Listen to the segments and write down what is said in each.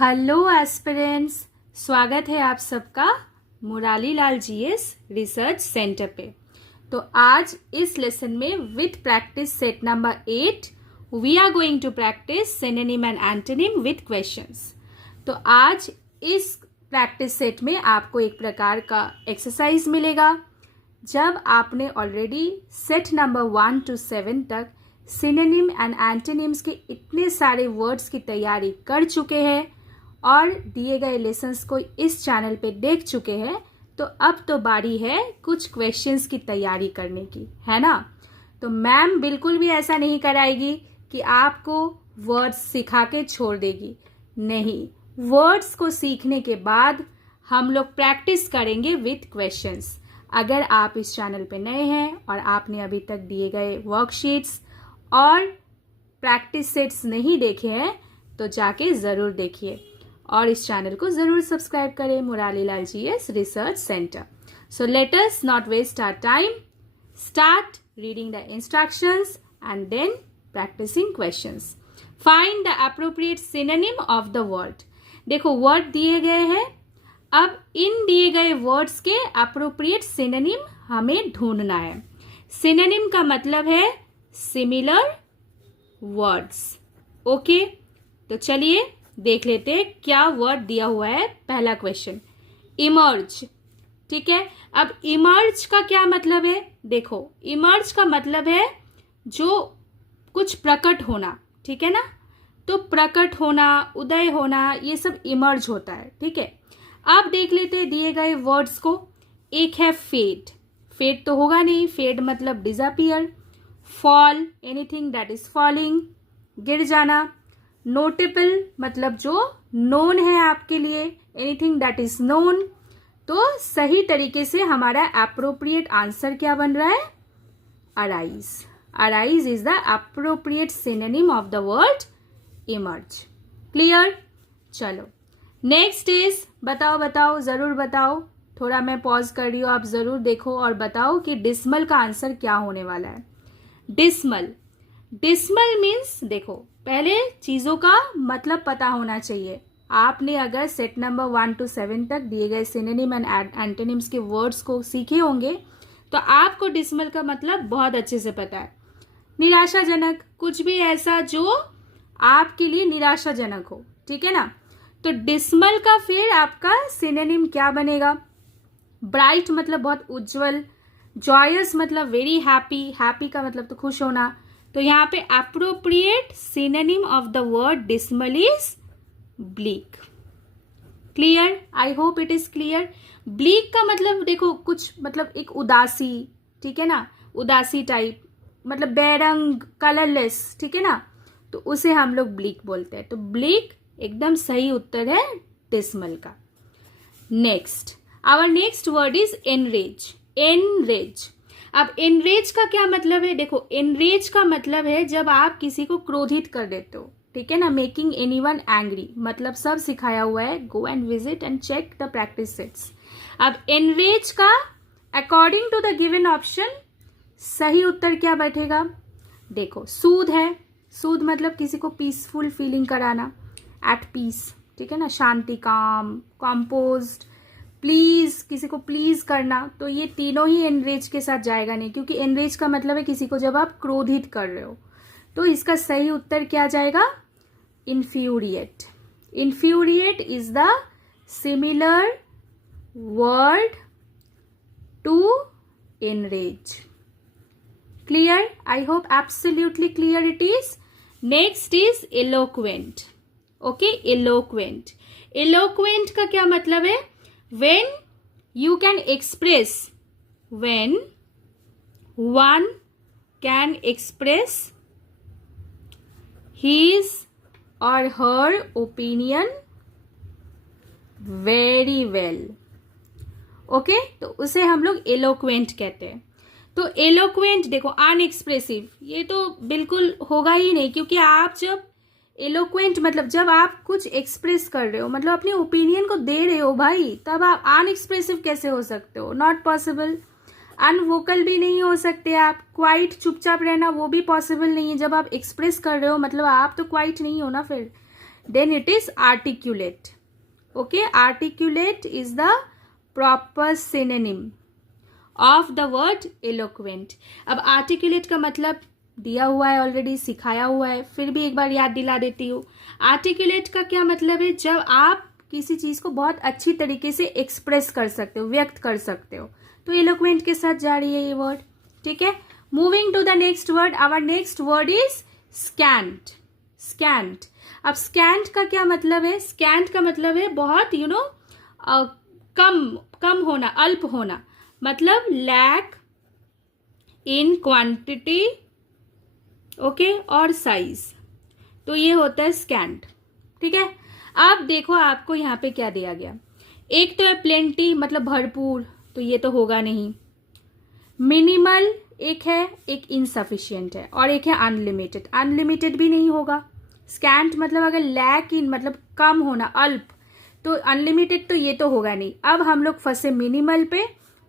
Hello aspirants, स्वागत है आप सबका Murali Lal GS research centre पे। तो आज इस लेसन में with practice set number 8 we are going to practise synonym and antonym with questions. तो आज इस प्रैक्टिस सेट में आपको एक प्रकार का एक्सरसाइज मिलेगा। जब आपने ऑलरेडी सेट नंबर 1 to 7 तक सिनोनिम एंड एंटोनिम्स के इतने सारे वर्ड्स की तैयारी कर चुके हैं और दिए गए लेसन्स को इस चैनल पे देख चुके हैं, तो अब तो बारी है कुछ क्वेश्चंस की तैयारी करने की, है ना। तो मैम बिल्कुल भी ऐसा नहीं कराएगी कि आपको वर्ड्स सिखा के छोड़ देगी, नहीं। वर्ड्स को सीखने के बाद हम लोग प्रैक्टिस करेंगे विथ क्वेश्चंस। अगर आप इस चैनल पे नए हैं और आपने अभी तक दिए गए वर्कशीट्स और प्रैक्टिस सेट्स नहीं देखे हैं तो जाके ज़रूर देखिए और इस चैनल को ज़रूर सब्सक्राइब करें, Murali Lal GS research centre. So let us not waste our time, start reading the instructions and then practicing questions. Find the appropriate synonym of the word. देखो वर्ड दिए गए हैं, अब इन दिए गए वर्ड्स के एप्रोप्रिएट सिनोनिम हमें ढूंढना है। सिनोनिम का मतलब है सिमिलर वर्ड्स। ओके, तो चलिए देख लेते हैं क्या वर्ड दिया हुआ है। पहला क्वेश्चन इमर्ज, ठीक है। अब इमर्ज का क्या मतलब है? देखो इमर्ज का मतलब है जो कुछ प्रकट होना, ठीक है ना। तो प्रकट होना, उदय होना, ये सब इमर्ज होता है, ठीक है। अब देख लेते हैं दिए गए वर्ड्स को। एक है फेड, फेड तो होगा नहीं, फेड मतलब disappear. Fall, anything that is falling, गिर जाना। नोटेबल मतलब जो नोन है आपके लिए, एनीथिंग दैट इज नोन। तो सही तरीके से हमारा एप्रोप्रिएट आंसर क्या बन रहा है? Arise. Arise is the appropriate synonym of the word emerge. Clear? चलो नेक्स्ट इज, बताओ जरूर बताओ। थोड़ा मैं पॉज कर रही हूँ, आप जरूर देखो और बताओ कि डिसमल का आंसर क्या होने वाला है। डिसमल, डिसमल मीन्स, देखो पहले चीजों का मतलब पता होना चाहिए। आपने अगर सेट नंबर 1 to 7 तक दिए गए सिनोनिम एंड एंटोनिम्स के वर्ड्स को सीखे होंगे तो आपको डिसमल का मतलब बहुत अच्छे से पता है। निराशाजनक, कुछ भी ऐसा जो आपके लिए निराशाजनक हो, ठीक है ना। तो डिसमल का फिर आपका सिनोनिम क्या बनेगा? ब्राइट मतलब बहुत उज्जवल। जॉयस मतलब वेरी हैप्पी, हैप्पी का मतलब तो खुश होना। तो यहाँ पे appropriate synonym of the word dismal is bleak. Clear? I hope it is clear. Bleak का मतलब देखो कुछ मतलब एक उदासी, ठीक है ना, उदासी टाइप, मतलब बेरंग, कलरलेस, ठीक है ना। तो उसे हम लोग ब्लीक बोलते हैं। तो ब्लीक एकदम सही उत्तर है डिसमल का। Next, our next word is enrage. Enrage. अब एनरेज का क्या मतलब है? देखो एनरेज का मतलब है जब आप किसी को क्रोधित कर देते हो, ठीक है ना। मेकिंग एनीवन एंग्री, मतलब सब सिखाया हुआ है। Go and visit and check the practice sets. अब एनरेज का according to the given option सही उत्तर क्या बैठेगा? देखो सूद है। सूद मतलब किसी को पीसफुल फीलिंग कराना, एट पीस, ठीक है ना, शांति, काम, कंपोज्ड। प्लीज, किसी को प्लीज करना। तो ये तीनों ही एनरेज के साथ जाएगा नहीं, क्योंकि एनरेज का मतलब है किसी को जब आप क्रोधित कर रहे हो। तो इसका सही उत्तर क्या जाएगा? Infuriate. Infuriate is the similar word to enrage. Clear? I hope absolutely clear it is. Next is eloquent. Okay, eloquent. Eloquent का क्या मतलब है? when you can express, when one can express his or her opinion very well. Okay, तो उसे हम लोग eloquent कहते हैं। तो एलोक्वेंट देखो अनएक्सप्रेसिव, ये तो बिल्कुल होगा ही नहीं, क्योंकि आप जब एलोक्वेंट मतलब जब आप कुछ एक्सप्रेस कर रहे हो, मतलब अपनी ओपिनियन को दे रहे हो भाई, तब आप अनएक्सप्रेसिव कैसे हो सकते हो? Not possible. अनवोकल भी नहीं हो सकते आप। क्वाइट, चुपचाप रहना, वो भी पॉसिबल नहीं है। जब आप एक्सप्रेस कर रहे हो मतलब आप तो क्वाइट नहीं हो ना फिर। then it is articulate. Okay, articulate is the proper synonym of the word eloquent. अब articulate का मतलब दिया हुआ है, ऑलरेडी सिखाया हुआ है, फिर भी एक बार याद दिला देती हूँ. आर्टिकुलेट का क्या मतलब है? जब आप किसी चीज़ को बहुत अच्छी तरीके से एक्सप्रेस कर सकते हो, व्यक्त कर सकते हो, तो एलोक्वेंट के साथ जा रही है ये वर्ड. ठीक है, moving to the next word. Our next word is scant. Scant. अब स्कैंट का क्या मतलब है? स्कैंट का मतलब है बहुत कम होना, अल्प होना, मतलब लैक इन क्वांटिटी, ओके, और साइज. तो ये होता है स्कैंट. ठीक है, अब देखो आपको यहाँ पे क्या दिया गया. एक तो है प्लेंटी, मतलब भरपूर, तो ये तो होगा नहीं. मिनिमल एक है, एक इनसफिशिएंट है, और एक है अनलिमिटेड. अनलिमिटेड भी नहीं होगा. स्कैंट मतलब अगर लैक इन मतलब कम होना, अल्प, तो अनलिमिटेड तो ये तो होगा नहीं. अब हम लोग फंसे मिनिमल पे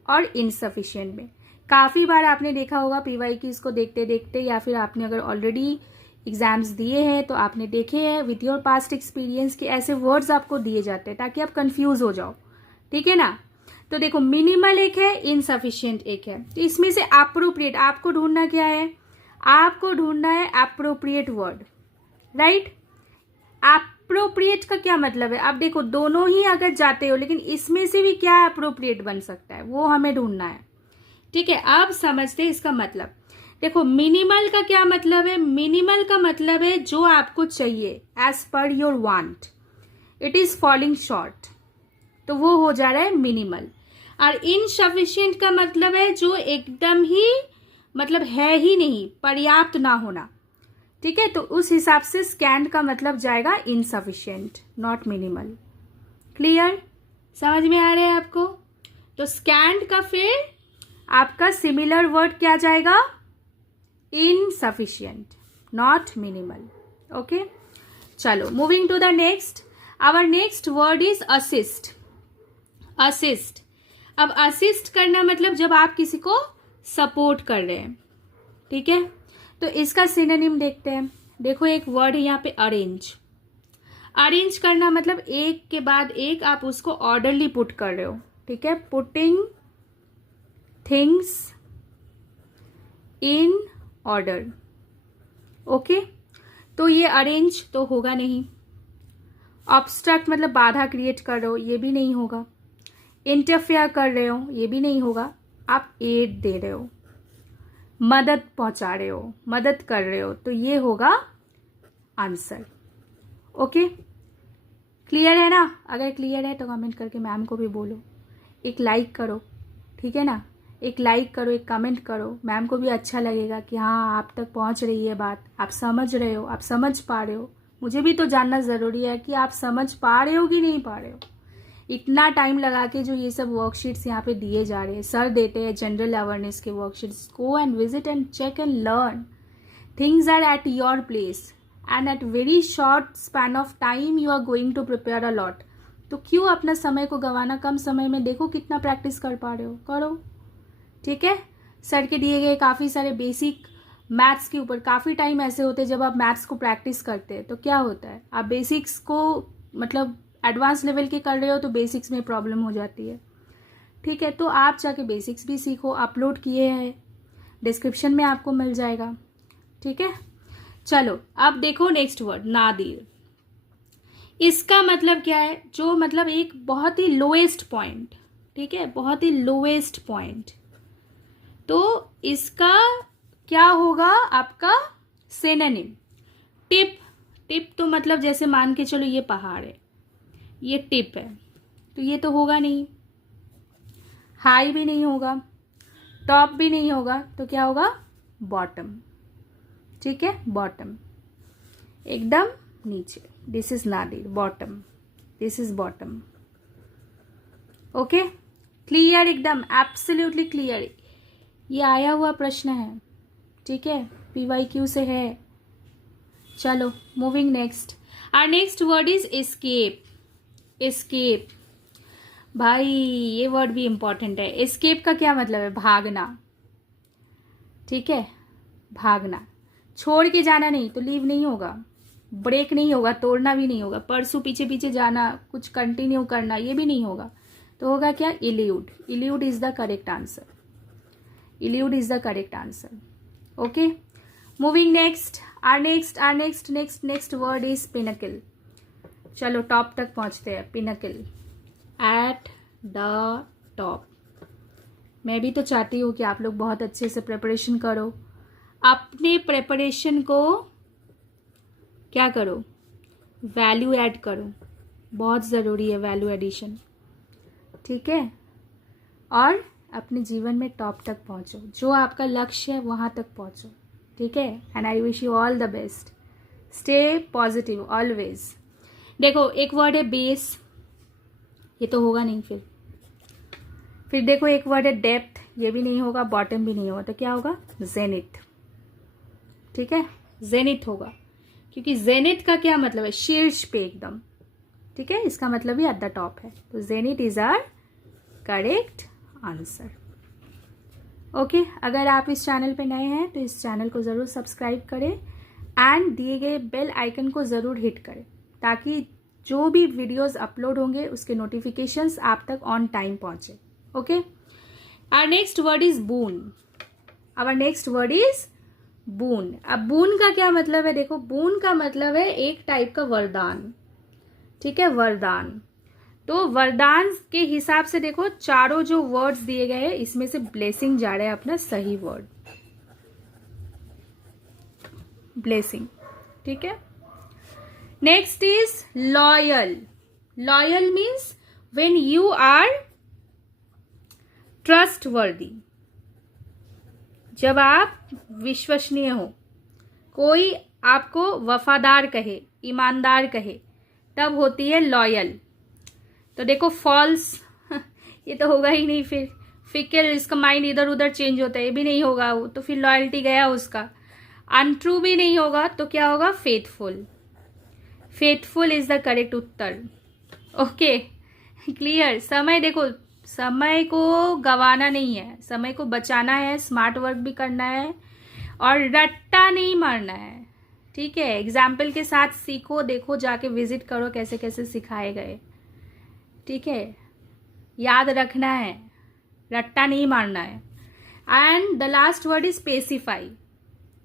और इनसफिशिएंट में. काफ़ी बार आपने देखा होगा पीवाई की इसको देखते देखते, या फिर आपने अगर ऑलरेडी एग्जाम्स दिए हैं तो आपने देखे हैं विथ योर पास्ट एक्सपीरियंस कि ऐसे वर्ड्स आपको दिए जाते हैं ताकि आप कंफ्यूज हो जाओ. ठीक है ना. तो देखो, मिनिमल एक है, इनसफिशिएंट एक है. तो इसमें से अप्रोप्रिएट आपको ढूंढना क्या है? आपको ढूंढना है अप्रोप्रिएट वर्ड, राइट. अप्रोप्रिएट का क्या मतलब है? अब देखो, दोनों ही अगर जाते हो, लेकिन इसमें से भी क्या अप्रोप्रिएट बन सकता है वो हमें ढूंढना है. ठीक है, अब समझते हैं इसका मतलब. देखो, मिनिमल का क्या मतलब है? मिनिमल का मतलब है जो आपको चाहिए as per your want, it is falling short, तो वो हो जा रहा है मिनिमल. और इनसफिशिएंट का मतलब है जो एकदम ही मतलब है ही नहीं, पर्याप्त ना होना. ठीक है, तो उस हिसाब से स्कैंट का मतलब जाएगा इनसफिशिएंट, नॉट मिनिमल. क्लियर? समझ में आ रहा है आपको? तो स्कैंट का फिर आपका सिमिलर वर्ड क्या जाएगा? Insufficient, not minimal. ओके, चलो moving to the next. Our next word is assist. Assist. अब असिस्ट करना मतलब जब आप किसी को सपोर्ट कर रहे हैं. ठीक है, तो इसका सिनोनिम देखते हैं. देखो, एक वर्ड है यहाँ पे अरेंज. अरेंज करना मतलब एक के बाद एक आप उसको ऑर्डरली पुट कर रहे हो. ठीक है, putting things in order. Okay, तो ये अरेंज तो होगा नहीं. ऑब्स्ट्रक्ट मतलब बाधा क्रिएट कर रहे हो, ये भी नहीं होगा. इंटरफेयर कर रहे हो, ये भी नहीं होगा. आप एड दे रहे हो, मदद पहुंचा रहे हो, मदद कर रहे हो, तो ये होगा आंसर. ओके, क्लियर है ना? अगर क्लियर है तो कमेंट करके मैम को भी बोलो, एक लाइक करो. ठीक है ना, एक लाइक करो, एक कमेंट करो, मैम को भी अच्छा लगेगा कि हाँ आप तक पहुंच रही है बात, आप समझ रहे हो, आप समझ पा रहे हो. मुझे भी तो जानना ज़रूरी है कि आप समझ पा रहे हो कि नहीं पा रहे हो. इतना टाइम लगा के जो ये सब वर्कशीट्स यहाँ पे दिए जा रहे हैं, सर देते हैं जनरल अवेयरनेस के worksheets. Go and visit and check and learn. Things are at your place and at very short span of time you are going to prepare a lot. तो क्यों अपना समय को गंवाना? कम समय में देखो कितना प्रैक्टिस कर पा रहे हो, करो. ठीक है, सर के दिए गए काफ़ी सारे बेसिक मैथ्स के ऊपर काफ़ी टाइम ऐसे होते हैं जब आप मैथ्स को प्रैक्टिस करते हैं तो क्या होता है, आप बेसिक्स को मतलब एडवांस लेवल के कर रहे हो तो बेसिक्स में प्रॉब्लम हो जाती है. ठीक है, तो आप जाके बेसिक्स भी सीखो. अपलोड किए हैं, डिस्क्रिप्शन में आपको मिल जाएगा. ठीक है, चलो अब देखो नेक्स्ट वर्ड नादिर. इसका मतलब क्या है? जो मतलब एक बहुत ही लोएस्ट पॉइंट. ठीक है, बहुत ही लोएस्ट पॉइंट. तो इसका क्या होगा आपका सिनोनिम? टिप. टिप तो मतलब जैसे मान के चलो ये पहाड़ है, ये टिप है, तो ये तो होगा नहीं. हाई भी नहीं होगा, टॉप भी नहीं होगा, तो क्या होगा? बॉटम. ठीक है, बॉटम, एकदम नीचे. This is Nadir, bottom. This is bottom. Okay, clear? एकदम एब्सोल्युटली क्लियर. ये आया हुआ प्रश्न है. ठीक है, PYQ से है. चलो moving next. Our next word is escape. Escape भाई, ये वर्ड भी इंपॉर्टेंट है. एस्केप का क्या मतलब है? भागना. ठीक है, भागना, छोड़ के जाना नहीं, तो लीव नहीं होगा. ब्रेक नहीं होगा, तोड़ना भी नहीं होगा, परसों पीछे पीछे जाना, कुछ कंटिन्यू करना, ये भी नहीं होगा। तो होगा क्या? Elude. Elude is the correct answer. Elude is the correct answer. Okay, moving next. Our next word is pinnacle. चलो टॉप तक पहुंचते हैं। Pinnacle, at the top. मैं भी तो चाहती हूँ कि आप लोग बहुत अच्छे से प्रिपरेशन करो। अपने प्रिपरेशन को क्या करो? वैल्यू ऐड करो। बहुत ज़रूरी है वैल्यू एडिशन, ठीक है? और अपने जीवन में टॉप तक पहुँचो, जो आपका लक्ष्य है वहाँ तक पहुँचो, ठीक है? And I wish you all the best. Stay positive always. देखो एक वर्ड है बेस, ये तो होगा नहीं। फिर देखो एक वर्ड है डेप्थ, ये भी नहीं होगा, बॉटम भी नहीं होगा, तो क्या होगा? जेनिथ, ठीक है? जेनिथ होगा, क्योंकि जेनिथ का क्या मतलब है? शीर्ष पे एकदम, ठीक है? इसका मतलब ही एट द टॉप है। तो zenith is our correct answer. Okay, अगर आप इस चैनल पे नए हैं तो इस चैनल को ज़रूर सब्सक्राइब करें एंड दिए गए बेल आइकन को ज़रूर हिट करें, ताकि जो भी वीडियोस अपलोड होंगे उसके नोटिफिकेशंस आप तक ऑन टाइम पहुंचे। Okay, our next word is boon. Our next word is boon. अब बून का क्या मतलब है? देखो, बून का मतलब है एक टाइप का वरदान, ठीक है? वरदान। तो वरदान के हिसाब से देखो, चारों जो वर्ड्स दिए गए हैं इसमें से ब्लेसिंग जा रहा है अपना सही वर्ड, ब्लेसिंग, ठीक है? Next is loyal. Loyal means when you are trustworthy, जब आप विश्वसनीय हो, कोई आपको वफादार कहे, ईमानदार कहे, तब होती है लॉयल। तो देखो फॉल्स ये तो होगा ही नहीं। फिर फिकल, इसका माइंड इधर उधर चेंज होता है, ये भी नहीं होगा, वो तो फिर लॉयल्टी गया उसका। अनट्रू भी नहीं होगा, तो क्या होगा? Faithful. Faithful is the correct Uttar. Okay, clear? समय, देखो समय को गवाना नहीं है, समय को बचाना है, स्मार्ट वर्क भी करना है और रट्टा नहीं मारना है, ठीक है? एग्जाम्पल के साथ सीखो, देखो, जाके विजिट करो कैसे कैसे सिखाए गए, ठीक है? याद रखना है, रट्टा नहीं मारना है। And the last word is pacify,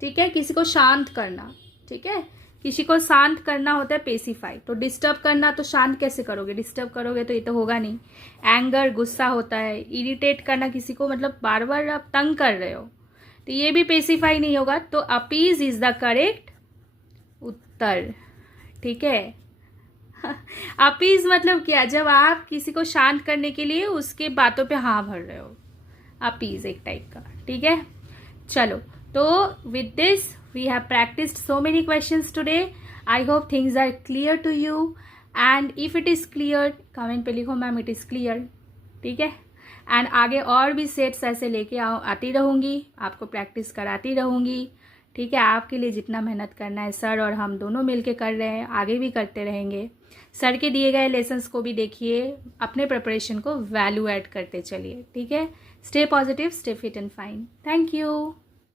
ठीक है? किसी को शांत करना, ठीक है? किसी को शांत करना होता है पेसिफाई। तो डिस्टर्ब करना, तो शांत कैसे करोगे? डिस्टर्ब करोगे तो ये तो होगा नहीं। एंगर, गुस्सा होता है। इरिटेट करना किसी को, मतलब बार बार आप तंग कर रहे हो, तो ये भी पेसिफाई नहीं होगा। तो अपीज इज द करेक्ट उत्तर, ठीक है? अपीज मतलब क्या? जब आप किसी को शांत करने के लिए उसके बातों पे हाँ भर रहे हो, अपीज एक टाइप का, ठीक है? चलो, तो with this we have practiced so many questions today. I hope things are clear to you, and if it is clear, comment पे लिखो मैम it is clear, ठीक है? एंड आगे और भी सेट्स ऐसे लेके आती रहूँगी, आपको प्रैक्टिस कराती रहूँगी, ठीक है? आपके लिए जितना मेहनत करना है सर और हम दोनों मिलके कर रहे हैं, आगे भी करते रहेंगे। सर के दिए गए लेसन्स को भी देखिए, अपने प्रिपरेशन को वैल्यू ऐड करते चलिए, ठीक है? Stay positive, stay fit and fine. Thank you.